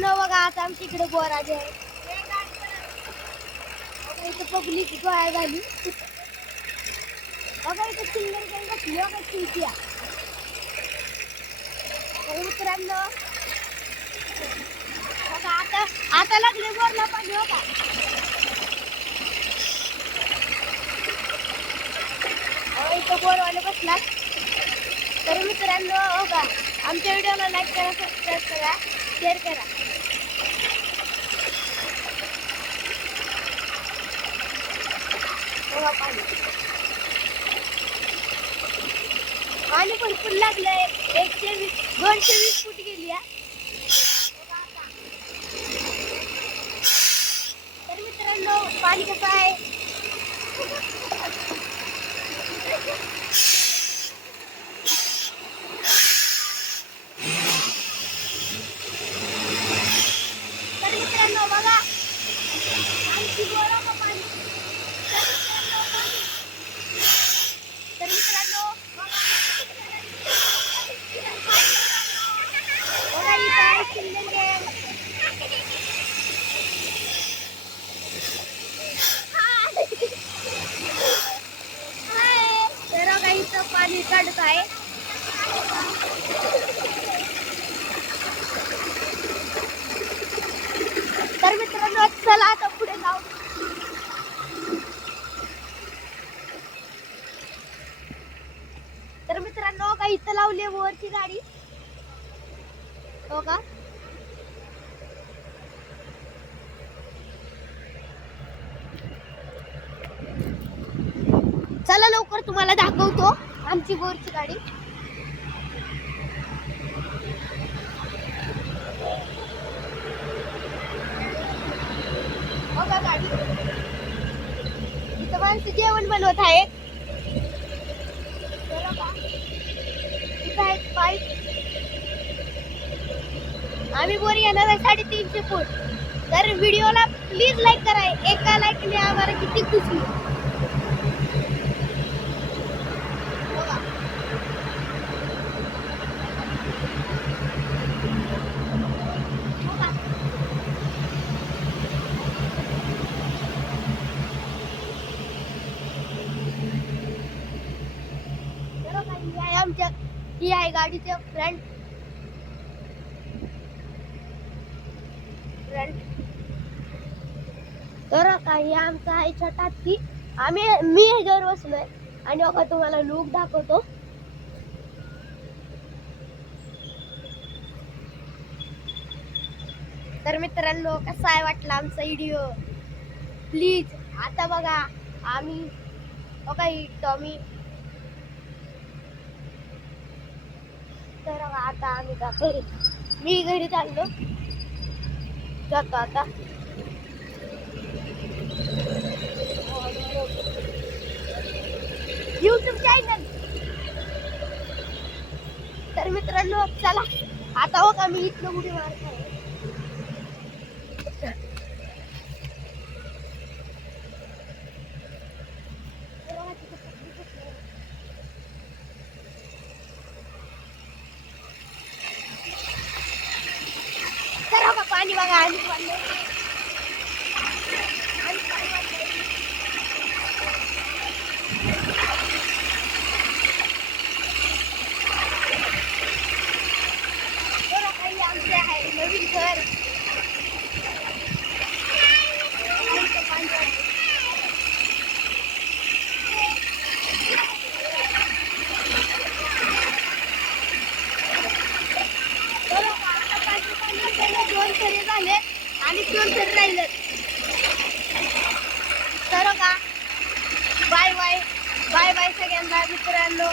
मित्रांनो बघा आता आमच्या इकडे बोर आले आहे. इथं पब्लिक गोळा झाली. बघा इथं सिंगल गँग बसली बघा चिंचिया. मित्रांनो बघा आता लागले बोरला पाणी बघा. इथं बोरवाले बसला. तर मित्रांनो बघा आमच्या व्हिडिओला लाईक करा, सबस्क्राईब करा, शेअर करा. बघा पाणी भरपूर लागलंय. 220 फूट गेली. तर मित्रांनो पाणी कसं आहे. तर मित्रांनो बघा आमची बोर पाणी. तर मित्रांनो बघा इथं आहे सिंगल गँग. तर बघा इथं पाणी काढत आहे. तर मित्रांनो चला आता पुढे जाऊ. तर मित्रांनो का इथं लावली वरची गाडी हो का. चला लवकर तुम्हाला दाखवतो आमची बोरची गाडी. बघा गाडी इथं माणसं जेवण बनवत आहेत. इथं आहेत पाईप. आम्ही बोर येणार आहे 350 फूट. तर व्हिडिओला प्लीज लाईक करा. एका लाईकने आम्हाला किती खुशी. आमच्या ही आहे गाडीच्या फ्रंट. तर काही आमचा आहे छोटा हत्ती. मी ह्याच्यावर बसलोय आणि बघा तुम्हाला लुक दाखवतो. तर मित्रांनो कसा आहे वाटला आमचा व्हिडिओ. प्लीज आता बघा आम्ही बघा ही टॉमी. तर आता आम्ही का घरी मी घरी चाललो जातो आता. YouTube channel. तर मित्रांनो चला आता हो का मी इथलं उडी मारत आहे. तर हो का पाणी बघा आणि आमचे आहे नवीन घर. दोन फेरे झाले आणि 2 फेरे राहिले. तर का बाय बाय बाय बाय सगळ्यांना मित्रांनो.